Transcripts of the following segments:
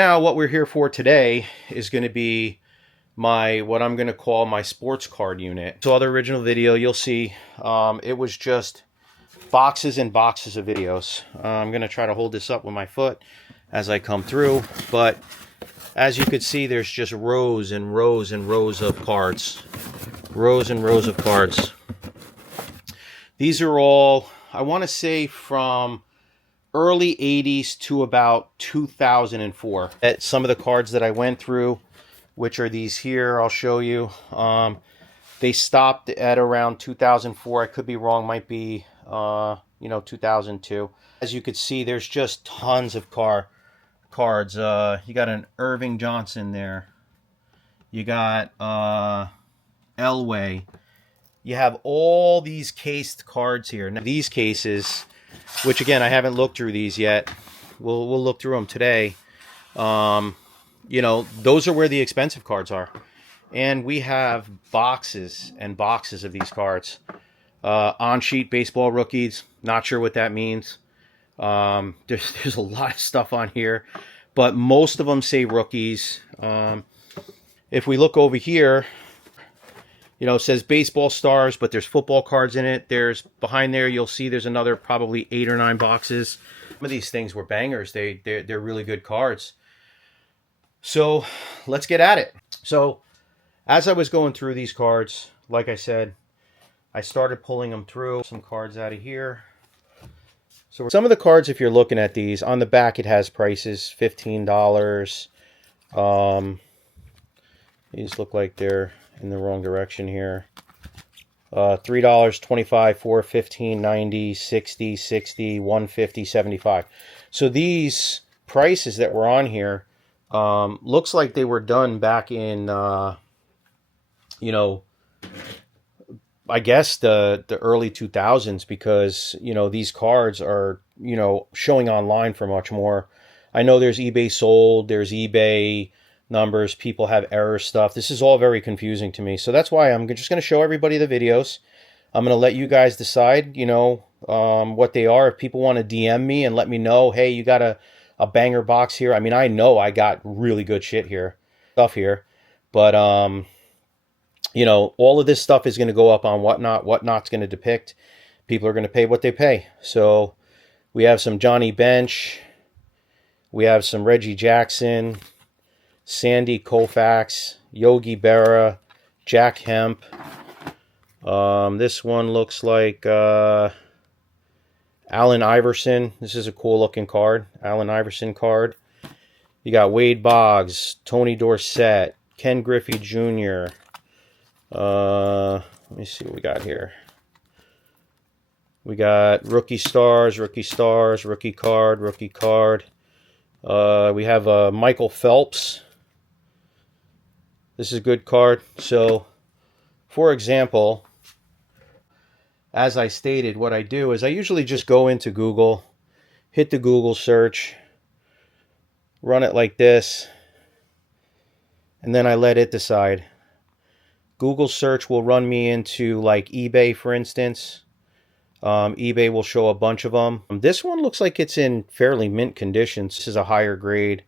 Now what we're here for today is going to be what I'm going to call my sports card unit. So other original video, you'll see it was just boxes and boxes of videos. I'm going to try to hold this up with my foot as I come through, but as you could see, there's just rows and rows and rows of cards. Rows and rows of cards. These are all, I want to say, from early 80s to about 2004. At some of the cards that I went through, which are these here, I'll show you. They stopped at around 2004. I could be wrong, might be 2002. As you could see, there's just tons of cards. You got an Irving Johnson there. You got Elway. You have all these cased cards here. Now these cases, which again, I haven't looked through these yet. We'll look through them today. Those are where the expensive cards are. And we have boxes and boxes of these cards. On-sheet baseball rookies. Not sure what that means. There's a lot of stuff on here. But most of them say rookies. If we look over here, it says baseball stars, but there's football cards in it. There's behind there, you'll see there's another probably 8 or 9 boxes. Some of these things were bangers. They're really good cards. So let's get at it. So as I was going through these cards, like I said, I started pulling them through. Some cards out of here. So some of the cards, if you're looking at these, on the back it has prices, $15. These look like they're in the wrong direction here. $3, $25, $4, $15, $90, $60, $60, $150, $75. So these prices that were on here looks like they were done back in I guess the early 2000s, because these cards are showing online for much more. I know there's eBay sold, there's eBay numbers, people have error stuff. This is all very confusing to me. So that's why I'm just going to show everybody the videos. I'm going to let you guys decide, what they are. If people want to DM me and let me know, hey, you got a banger box here. I mean, I know I got really good stuff here. But, all of this stuff is going to go up on Whatnot. Whatnot's going to depict. People are going to pay what they pay. So we have some Johnny Bench. We have some Reggie Jackson. Sandy Koufax, Yogi Berra, Jack Hemp. This one looks like Allen Iverson. This is a cool looking card. Allen Iverson card. You got Wade Boggs, Tony Dorsett, Ken Griffey Jr. Let me see what we got here. We got rookie stars, rookie card. We have Michael Phelps. This is a good card. So, for example, as I stated, what I do is I usually just go into Google, hit the Google search, run it like this, and then I let it decide. Google search will run me into like eBay, for instance. eBay will show a bunch of them. This one looks like it's in fairly mint condition. This is a higher grade.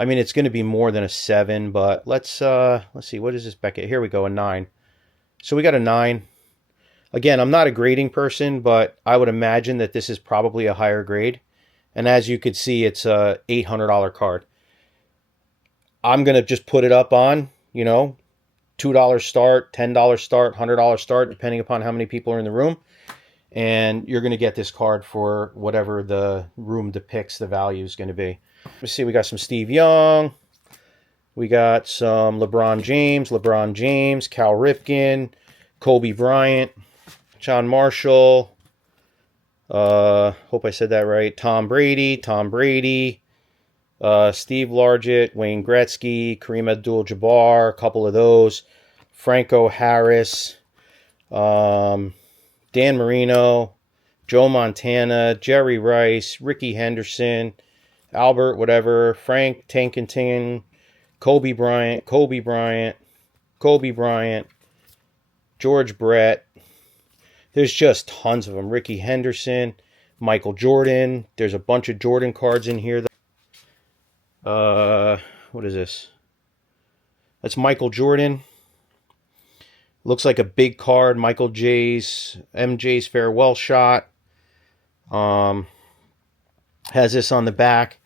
I mean, it's going to be more than a 7, but let's see, what is this Beckett? Here we go, a 9. So we got a 9. Again, I'm not a grading person, but I would imagine that this is probably a higher grade. And as you could see, it's a $800 card. I'm going to just put it up on, $2 start, $10 start, $100 start, depending upon how many people are in the room. And you're going to get this card for whatever the room depicts the value is going to be. Let's see, we got some Steve Young. We got some LeBron James, Cal Ripken, Kobe Bryant, John Marshall. Hope I said that right. Tom Brady, Steve Largett, Wayne Gretzky, Kareem Abdul-Jabbar, a couple of those. Franco Harris, Dan Marino, Joe Montana, Jerry Rice, Ricky Henderson, Albert whatever, Frank Tankenton, Kobe Bryant, George Brett. There's just tons of them. Ricky Henderson, Michael Jordan. There's a bunch of Jordan cards in here. What is this? That's Michael Jordan. Looks like a big card. MJ's farewell shot. Has this on the back.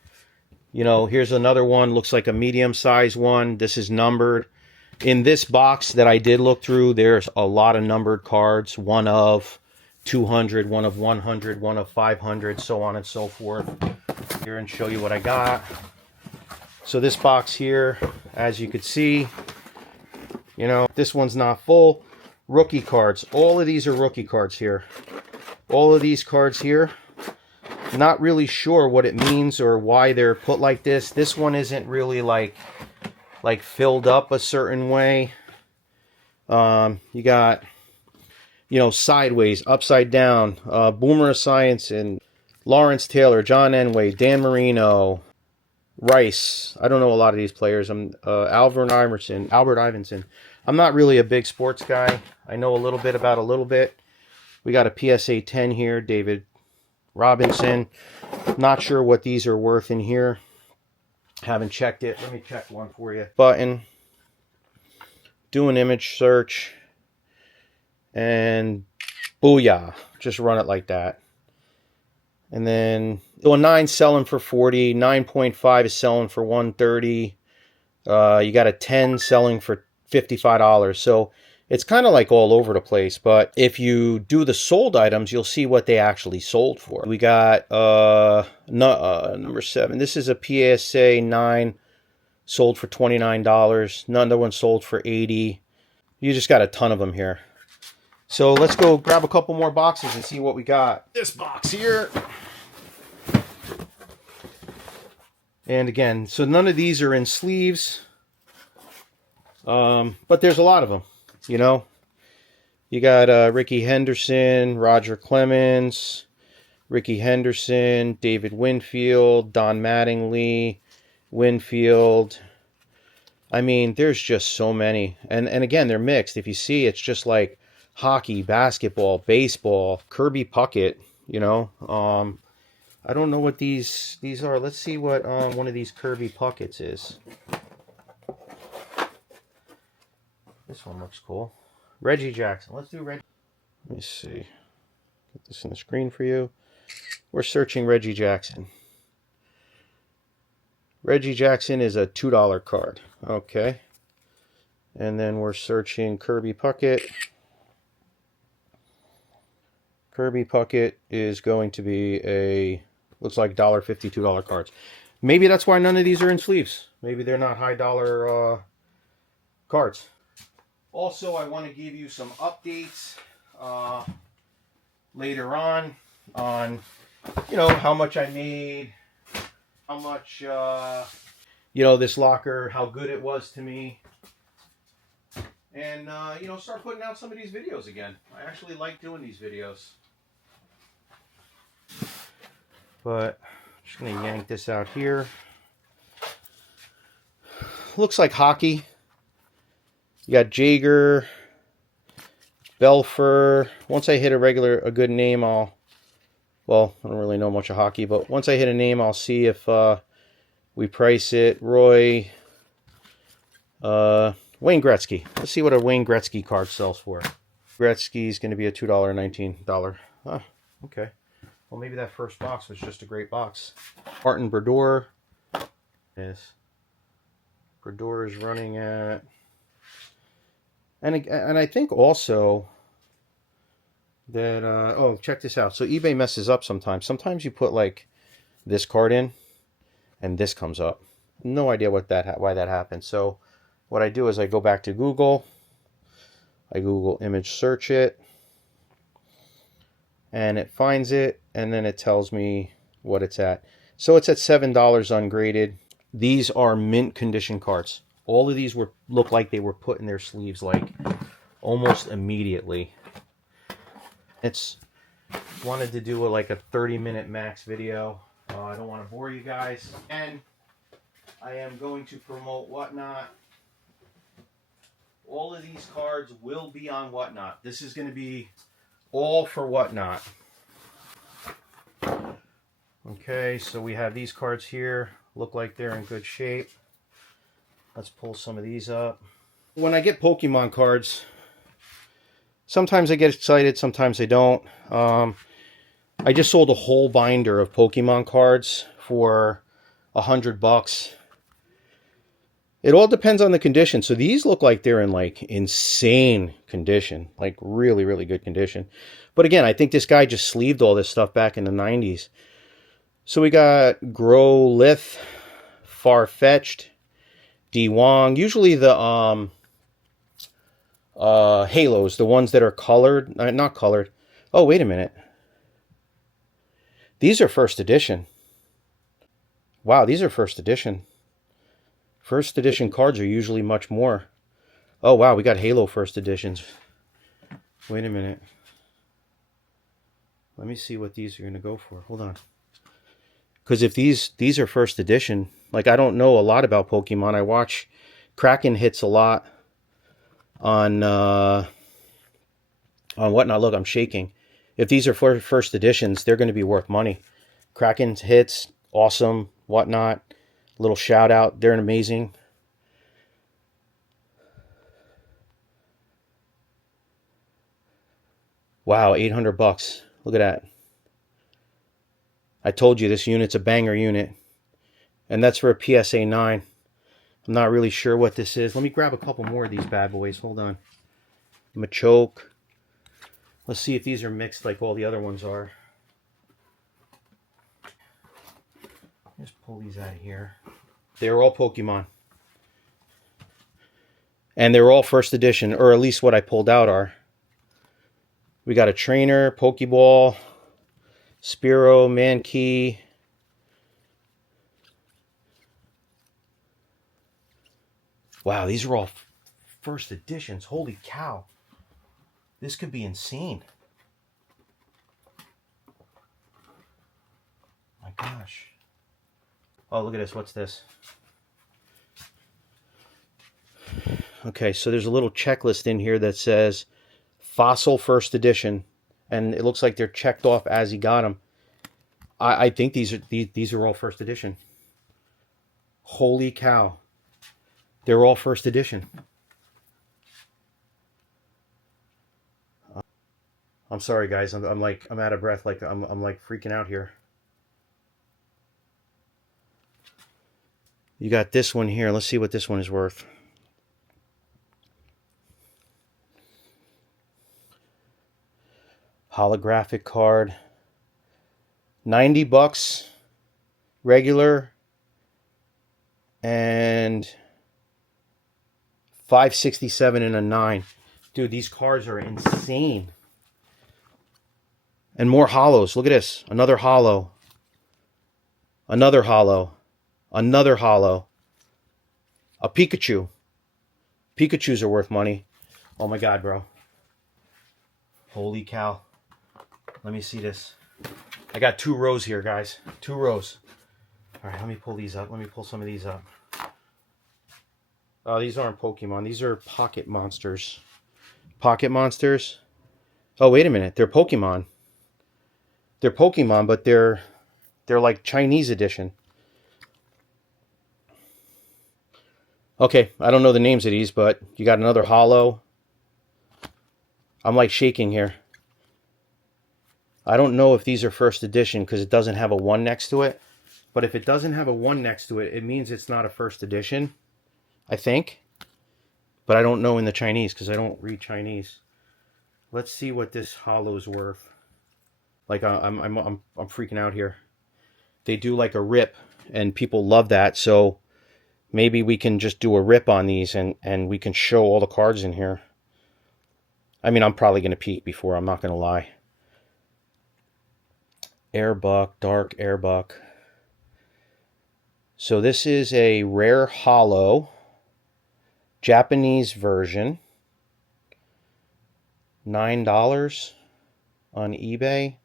You know, here's another one. Looks like a medium-sized one. This is numbered. In this box that I did look through, there's a lot of numbered cards. One of 200, one of 100, one of 500, so on and so forth. Here and show you what I got. So this box here, as you can see, you know, this one's not full. Rookie cards. All of these are rookie cards here. All of these cards here. Not really sure what it means or why they're put like this. This one isn't really like filled up a certain way. You got, you know, sideways, upside down, Boomer Esiason, Lawrence Taylor, John Enway, Dan Marino, Rice. I don't know a lot of these players. Albert Iverson. I'm not really a big sports guy. I know a little bit about a little bit. We got a PSA 10 here, David Robinson. Not sure what these are worth in here. Haven't checked it. Let me check one for you. Button. Do an image search. And booyah. Just run it like that. And then, well, 9 selling for 40. 9.5 is selling for 130. You got a 10 selling for $55. So it's kind of like all over the place. But if you do the sold items, you'll see what they actually sold for. We got number 7. This is a PSA 9 sold for $29. Another one sold for $80. You just got a ton of them here. So let's go grab a couple more boxes and see what we got. This box here. And again, so none of these are in sleeves. But there's a lot of them, you know. You got Ricky Henderson, Roger Clemens, Ricky Henderson, David Winfield, Don Mattingly, Winfield. I mean, there's just so many. And again, they're mixed. If you see, it's just like hockey, basketball, baseball, Kirby Puckett, you know. I don't know what these are. Let's see what one of these Kirby Puckets is. This one looks cool. Reggie Jackson. Let's do Reggie. Let me see. Get this on the screen for you. We're searching Reggie Jackson. Reggie Jackson is a $2 card. Okay. And then we're searching Kirby Puckett. Kirby Puckett is going to be a, looks like $1.50, $2 cards. Maybe that's why none of these are in sleeves. Maybe they're not high dollar cards. Also, I want to give you some updates later on, you know, how much I made, how much, you know, this locker, how good it was to me. And, you know, start putting out some of these videos again. I actually like doing these videos. But I'm just going to yank this out here. Looks like hockey. You got Jaeger, Belfer. Once I hit a good name, well, I don't really know much of hockey, but once I hit a name, I'll see if we price it. Roy, Wayne Gretzky. Let's see what a Wayne Gretzky card sells for. Gretzky is going to be a $2, $19. Huh, okay. Well, maybe that first box was just a great box. Martin Brodeur. Yes. Brodeur is running at... And I think also that... oh, check this out. So eBay messes up sometimes. Sometimes you put, like, this card in, and this comes up. No idea why that happens. So what I do is I go back to Google. I Google image search it. And it finds it, and then it tells me what it's at. So it's at $7 ungraded. These are mint condition cards. All of these look like they were put in their sleeves like almost immediately. It's wanted to do like a 30-minute max video. I don't want to bore you guys. And I am going to promote Whatnot. All of these cards will be on Whatnot. This is going to be all for Whatnot. Okay, so we have these cards here. Look like they're in good shape. Let's pull some of these up. When I get Pokemon cards, sometimes I get excited, sometimes I don't. I just sold a whole binder of Pokemon cards for $100. It all depends on the condition. So these look like they're in like insane condition, like really, really good condition. But again, I think this guy just sleeved all this stuff back in the 90s. So we got Growlithe, Farfetch'd, D Wong. Usually the halos, the ones that are colored, not colored. Oh, wait a minute. These are first edition. Wow, these are first edition. First edition cards are usually much more. Oh, wow, we got Halo first editions. Wait a minute. Let me see what these are going to go for. Hold on. Because if these are first edition, like I don't know a lot about Pokemon. I watch Kraken hits a lot on whatnot. Look, I'm shaking. If these are for first editions, they're going to be worth money. Kraken hits, awesome, whatnot. Little shout out. They're amazing. Wow, $800. Look at that. I told you this unit's a banger unit. And that's for a PSA 9. I'm not really sure what this is. Let me grab a couple more of these bad boys. Hold on. Machoke. Let's see if these are mixed like all the other ones are. Just pull these out of here. They're all Pokemon. And they're all first edition, or at least what I pulled out are. We got a trainer, Pokeball, Spearow, Mankey. Wow, these are all first editions. Holy cow. This could be insane. My gosh. Oh, look at this. What's this? Okay, so there's a little checklist in here that says Fossil First Edition, and it looks like they're checked off as he got them. I think these are all first edition. Holy cow. They're all first edition. I'm sorry, guys. I'm out of breath. Like I'm like freaking out here. You got this one here. Let's see what this one is worth. Holographic card. $90 regular and $567 in a 9. Dude, these cards are insane. And more hollows. Look at this. Another hollow. Another hollow. Another hollow. A Pikachu. Pikachus are worth money. Oh my god, bro. Holy cow. Let me see this. I got 2 rows here, guys. 2 rows. Alright, let me pull these up. Let me pull some of these up. Oh, these aren't Pokemon. These are Pocket Monsters. Pocket Monsters. Oh, wait a minute. They're Pokemon. They're Pokemon, but they're like Chinese edition. Okay, I don't know the names of these, but you got another hollow. I'm like shaking here. I don't know if these are first edition because it doesn't have a 1 next to it. But if it doesn't have a 1 next to it, it means it's not a first edition, I think. But I don't know in the Chinese because I don't read Chinese. Let's see what this hollow's worth. Like I'm freaking out here. They do like a rip, and people love that. So maybe we can just do a rip on these, and we can show all the cards in here. I mean, I'm probably going to peek before. I'm not going to lie. Airbuck, Dark Airbuck. So this is a rare hollow Japanese version. $9 on eBay.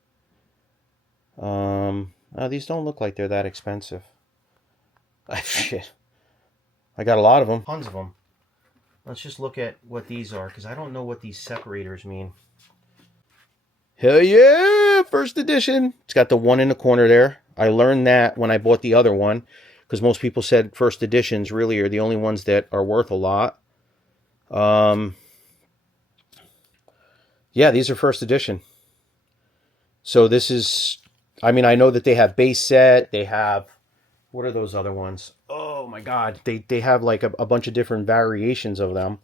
Oh, these don't look like they're that expensive. Shit. I got a lot of them. Tons of them. Let's just look at what these are, because I don't know what these separators mean. Hell yeah! First edition. It's got the 1 in the corner there. I learned that when I bought the other one, because most people said first editions really are the only ones that are worth a lot. Yeah, these are first edition. So this is, I mean, I know that they have base set. They have, what are those other ones? Oh my God. They have like a bunch of different variations of them.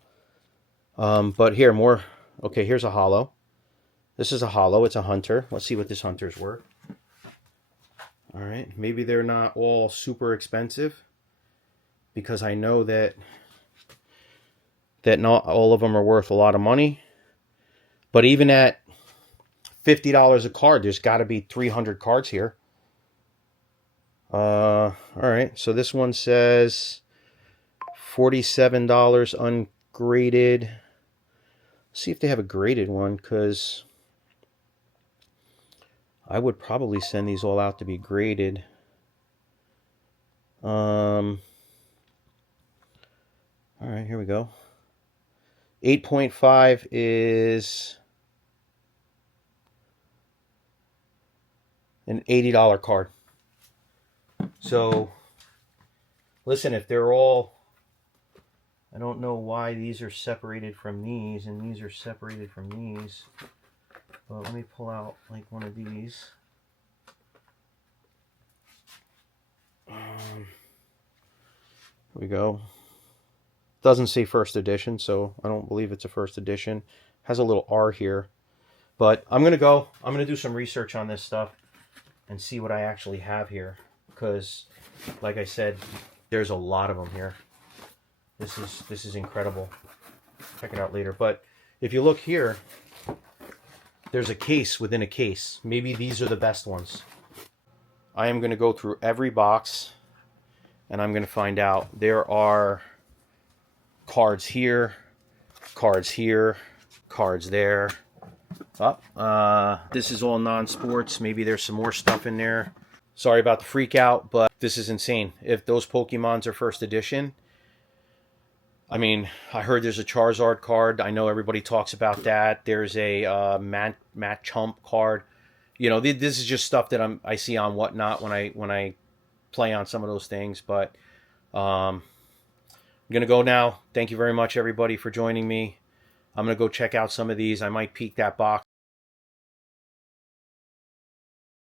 But here, more, okay, here's a holo. This is a holo. It's a hunter. Let's see what this hunter's worth. All right. Maybe they're not all super expensive, because I know that not all of them are worth a lot of money. But even at $50 a card, there's got to be 300 cards here. All right. So this one says $47 ungraded. Let's see if they have a graded one, because I would probably send these all out to be graded. All right, here we go. 8.5 is an $80 card. So, listen, if they're all, I don't know why these are separated from these and these are separated from these. But let me pull out like one of these. Here we go. Doesn't say first edition, so I don't believe it's a first edition. Has a little R here. But I'm going to do some research on this stuff and see what I actually have here. Because, like I said, there's a lot of them here. This is incredible. Check it out later. But if you look here, there's a case within a case. Maybe these are the best ones. I am going to go through every box, and I'm going to find out. There are cards here, cards there. This is all non-sports. Maybe there's some more stuff in there. Sorry about the freak out, but this is insane. If those Pokemons are first edition, I mean, I heard there's a Charizard card. I know everybody talks about that. There's a Matt Chump card. You know, this is just stuff that I see on Whatnot when I play on some of those things. But I'm gonna go now. Thank you very much, everybody, for joining me. I'm gonna go check out some of these. I might peek that box